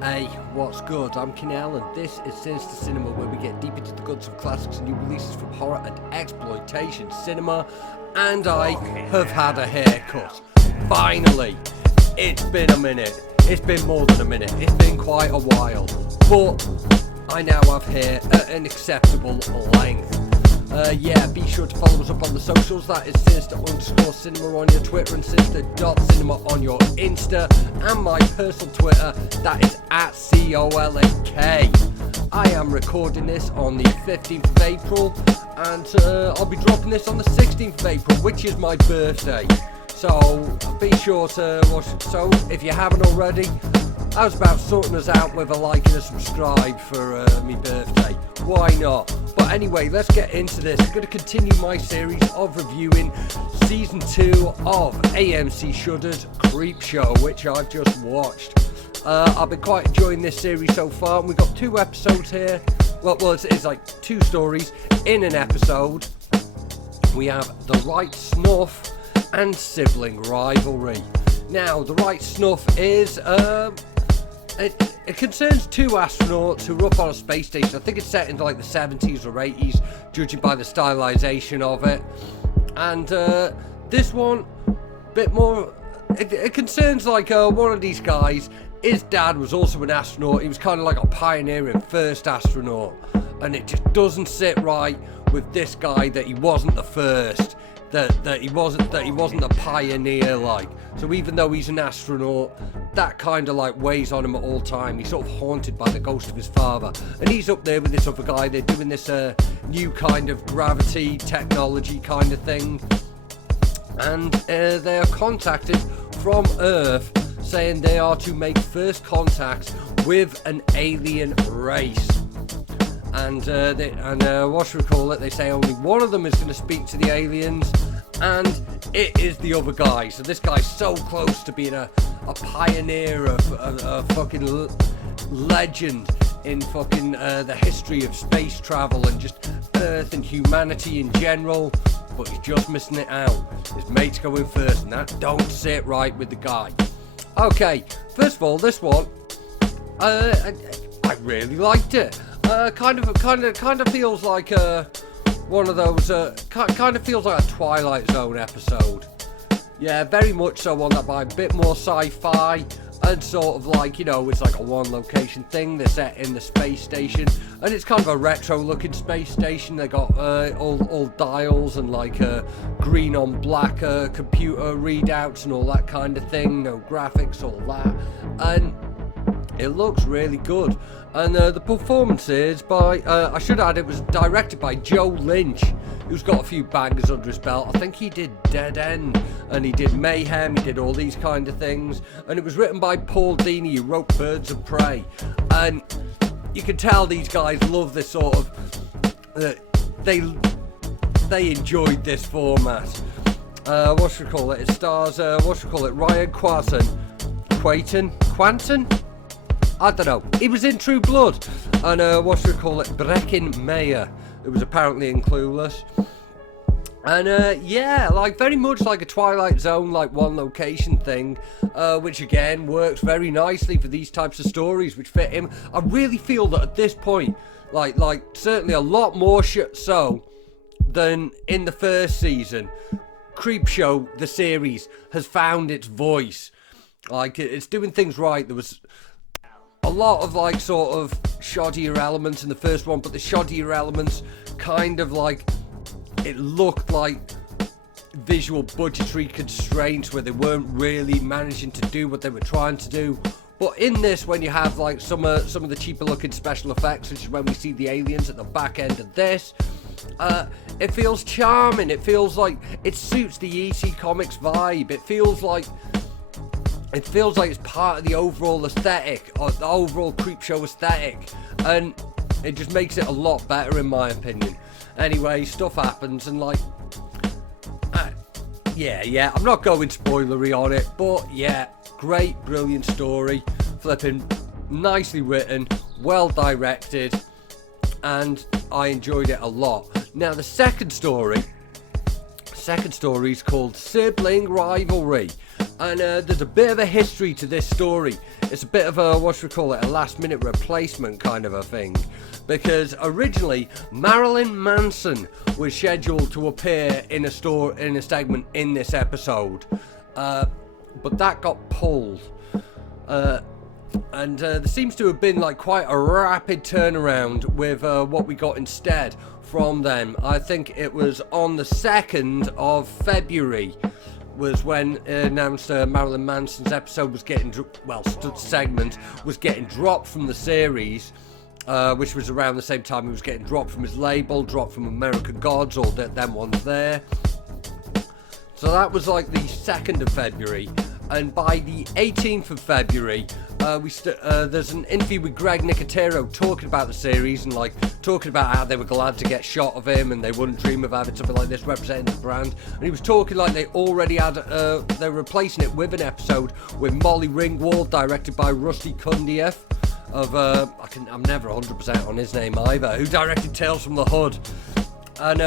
Hey, what's good? I'm Kinell and this is Sinister Cinema, where we get deep into the guts of classics and new releases from horror and exploitation cinema. And I have had a haircut. Finally! It's been a minute. It's been more than a minute. It's been quite a while. But I now have hair at an acceptable length. Be sure to follow us up on the socials. That is Sinister_Cinema on your Twitter and Sinister.Cinema on your Insta. And my personal Twitter, that is @COLAK. I am recording this on the 15th of April, and I'll be dropping this on the 16th of April, which is my birthday. So be sure to watch it. So if you haven't already, I was about sorting us out with a like and a subscribe for my birthday. Why not? But anyway, let's get into this. I'm going to continue my series of reviewing Season 2 of AMC Shudder's Creepshow, which I've just watched. I've been quite enjoying this series so far, and we've got 2 episodes here. Well, it's like 2 stories in an episode. We have The Right Snuff and Sibling Rivalry. Now, The Right Snuff is... It concerns 2 astronauts who are up on a space station. I think it's set in like the 70s or 80s, judging by the stylization of it. And this one, bit more. It concerns like one of these guys. His dad was also an astronaut. He was kind of like a pioneering first astronaut, and it just doesn't sit right with this guy that he wasn't the first. That he wasn't a pioneer, like. So even though he's an astronaut, that kind of like weighs on him at all time. He's sort of haunted by the ghost of his father, and he's up there with this other guy. They're doing this new kind of gravity technology kind of thing, and they are contacted from Earth, saying they are to make first contact with an alien race. And they say only one of them is going to speak to the aliens, and it is the other guy. So this guy's so close to being a pioneer, a fucking legend in fucking the history of space travel and just Earth and humanity in general, but he's just missing it out. His mate's going first, and that don't sit right with the guy. Okay, first of all, this one, I really liked it. Kind of feels like one of those. Kind of feels like a Twilight Zone episode. Yeah, very much so on that vibe. A bit more sci-fi and sort of like, you know, it's like a one-location thing. They're set in the space station, and it's kind of a retro-looking space station. They got all dials and like green on black computer readouts and all that kind of thing. No graphics, all that, and it looks really good. And the performance is by, I should add, it was directed by Joe Lynch, who's got a few bangers under his belt. I think he did Dead End, and he did Mayhem, he did all these kind of things. And it was written by Paul Dini, who wrote Birds of Prey. And you can tell these guys love this sort of, they enjoyed this format. It stars, Ryan Quanton? I don't know. He was in True Blood, and Brecken Mayer, who was apparently in Clueless. And like very much like a Twilight Zone, like one location thing, which again works very nicely for these types of stories, which fit him. I really feel that at this point, like certainly a lot more so than in the first season, Creepshow, the series, has found its voice. Like, it's doing things right. There was a lot of like sort of shoddier elements in the first one, but the shoddier elements kind of like, it looked like visual budgetary constraints where they weren't really managing to do what they were trying to do. But in this, when you have like some of the cheaper looking special effects, which is when we see the aliens at the back end of this, it feels charming. It feels like it suits the EC Comics vibe. It feels like it's part of the overall aesthetic, or the overall Creepshow aesthetic, and it just makes it a lot better in my opinion. Anyway, stuff happens, and like, I'm not going spoilery on it, but yeah, great, brilliant story, flipping nicely written, well directed, and I enjoyed it a lot. Now the second story is called Sibling Rivalry. And there's a bit of a history to this story. It's a bit of a, a last minute replacement kind of a thing. Because originally, Marilyn Manson was scheduled to appear in a segment in this episode. But that got pulled. And there seems to have been like quite a rapid turnaround with what we got instead from them. I think it was on the 2nd of February was when announced Marilyn Manson's episode was getting, segment was getting dropped from the series, which was around the same time he was getting dropped from his label, dropped from American Gods, all them ones there. So that was like the 2nd of February. And by the 18th of February, there's an interview with Greg Nicotero talking about the series and like talking about how they were glad to get shot of him and they wouldn't dream of having something like this representing the brand. And he was talking like they already had, they're replacing it with an episode with Molly Ringwald, directed by Rusty Kundieff of, I'm never 100% on his name either, who directed Tales from the Hood. And,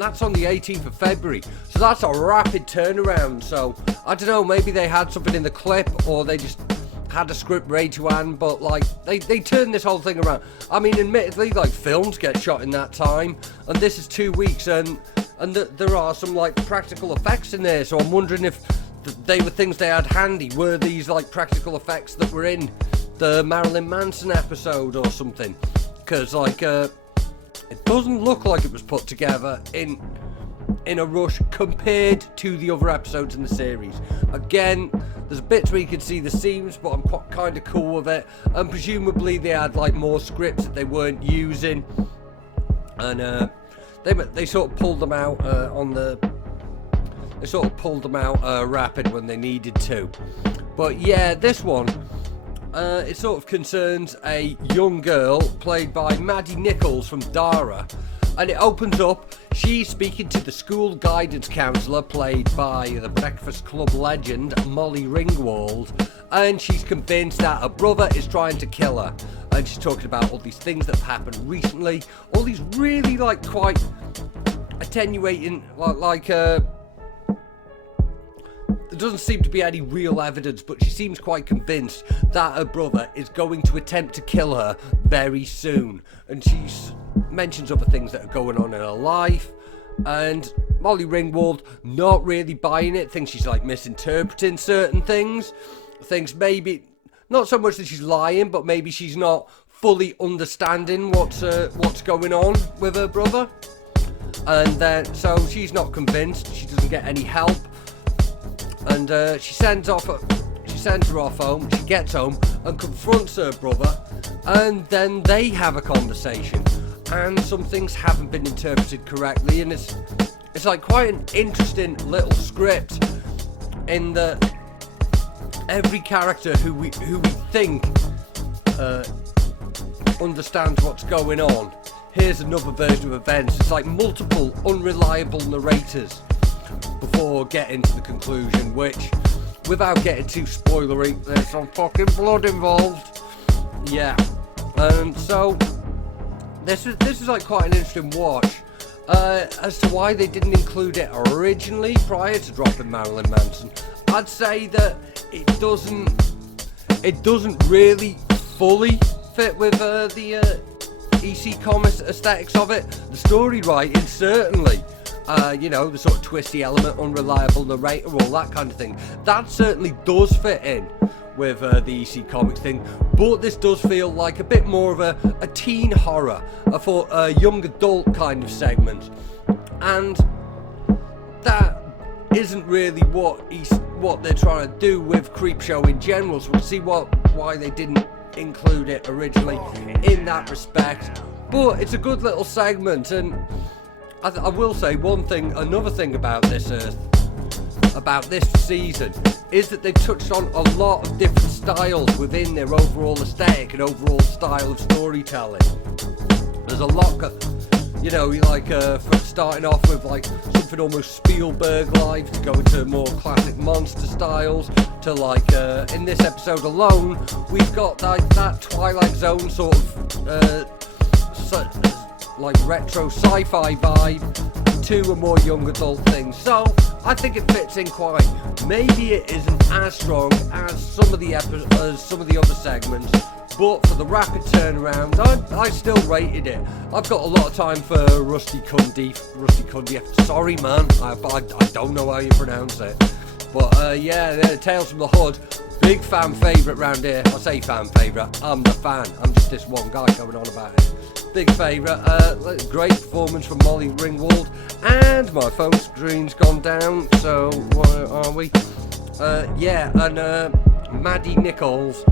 that's on the 18th of February, so that's a rapid turnaround. So I don't know, maybe they had something in the clip or they just had a script ready to hand, but like they turned this whole thing around. I mean, admittedly, like films get shot in that time, and this is 2 weeks, and there are some like practical effects in there, so I'm wondering if they were things they had handy. Were these like practical effects that were in the Marilyn Manson episode or something? Because like it doesn't look like it was put together in a rush compared to the other episodes in the series. Again, there's bits where you can see the seams, but I'm kind of cool with it. And presumably they had like more scripts that they weren't using, and they sort of pulled them out rapid when they needed to. But yeah, this one. It sort of concerns a young girl played by Maddie Nichols from Dara, and it opens up, she's speaking to the school guidance counsellor played by the Breakfast Club legend Molly Ringwald, and she's convinced that her brother is trying to kill her, and she's talking about all these things that have happened recently, all these really like quite attenuating, there doesn't seem to be any real evidence, but she seems quite convinced that her brother is going to attempt to kill her very soon. And she mentions other things that are going on in her life. And Molly Ringwald, not really buying it, thinks she's like misinterpreting certain things. Thinks maybe, not so much that she's lying, but maybe she's not fully understanding what's going on with her brother. And then, so she's not convinced, she doesn't get any help. And she sends her off home. She gets home and confronts her brother, and then they have a conversation. And some things haven't been interpreted correctly, and it's like quite an interesting little script in that every character who we think understands what's going on. Here's another version of events. It's like multiple unreliable narrators before getting to the conclusion, which, without getting too spoilery, there's some fucking blood involved. Yeah. So this is like quite an interesting watch. As to why they didn't include it originally prior to dropping Marilyn Manson, I'd say that it doesn't really fully fit with the EC Comics aesthetics of it. The story writing certainly. The sort of twisty element, unreliable narrator, all that kind of thing. That certainly does fit in with the EC Comics thing, but this does feel like a bit more of a teen horror, a young adult kind of segment, and that isn't really what they're trying to do with Creepshow in general. So we'll see why they didn't include it originally in that respect. But it's a good little segment, and I will say another thing about this season is that they've touched on a lot of different styles within their overall aesthetic and overall style of storytelling. There's a lot, from starting off with like something almost Spielberg-like to go into more classic monster styles to like in this episode alone we've got that Twilight Zone sort of like retro sci-fi vibe to a more young adult thing. So I think it fits in quite. Maybe it isn't as strong as some of the other segments, but for the rapid turnaround, I still rated it. I've got a lot of time for Rusty Cundy. Sorry, man. I don't know how you pronounce it. But yeah, Tales from the Hood. Big fan favourite round here. I say fan favourite. I'm the fan. I'm just this one guy going on about it. Big favourite. Great performance from Molly Ringwald. And my phone screen's gone down. So where are we? Yeah, and Maddie Nichols.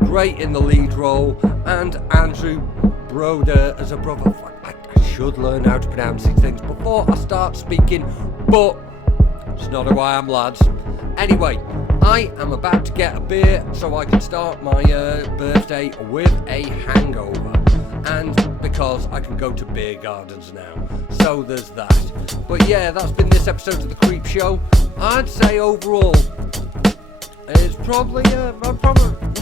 Great in the lead role, and Andrew Broder as a brother. I should learn how to pronounce these things before I start speaking, but it's not who I am, lads. Anyway, I am about to get a beer so I can start my birthday with a hangover, and because I can go to beer gardens now, so there's that. But yeah, that's been this episode of the Creepshow. I'd say overall it's probably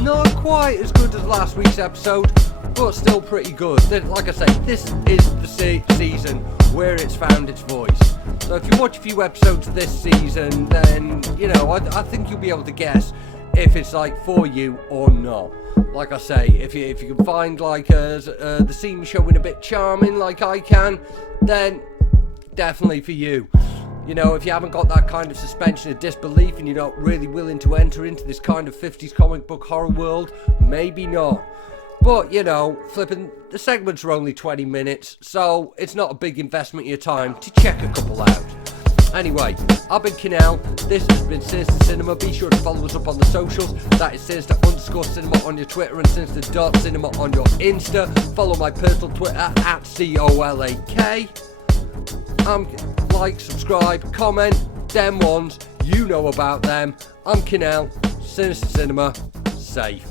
not quite as good as last week's episode, but still pretty good. Like I say, this is the season where it's found its voice. So if you watch a few episodes this season, then, you know, I think you'll be able to guess if it's like for you or not. Like I say, if you can find like the scene showing a bit charming like I can, then definitely for you. You know, if you haven't got that kind of suspension of disbelief and you're not really willing to enter into this kind of 50s comic book horror world, maybe not. But, you know, flipping, the segments are only 20 minutes, so it's not a big investment of your time to check a couple out. Anyway, I've been Kinell, this has been Sinister Cinema. Be sure to follow us up on the socials. That is Sinister_Cinema on your Twitter and Sinister.Cinema on your Insta. Follow my personal Twitter at COLAK. Like, subscribe, comment, them ones, you know about them. I'm Kinell, Sinister Cinema, safe.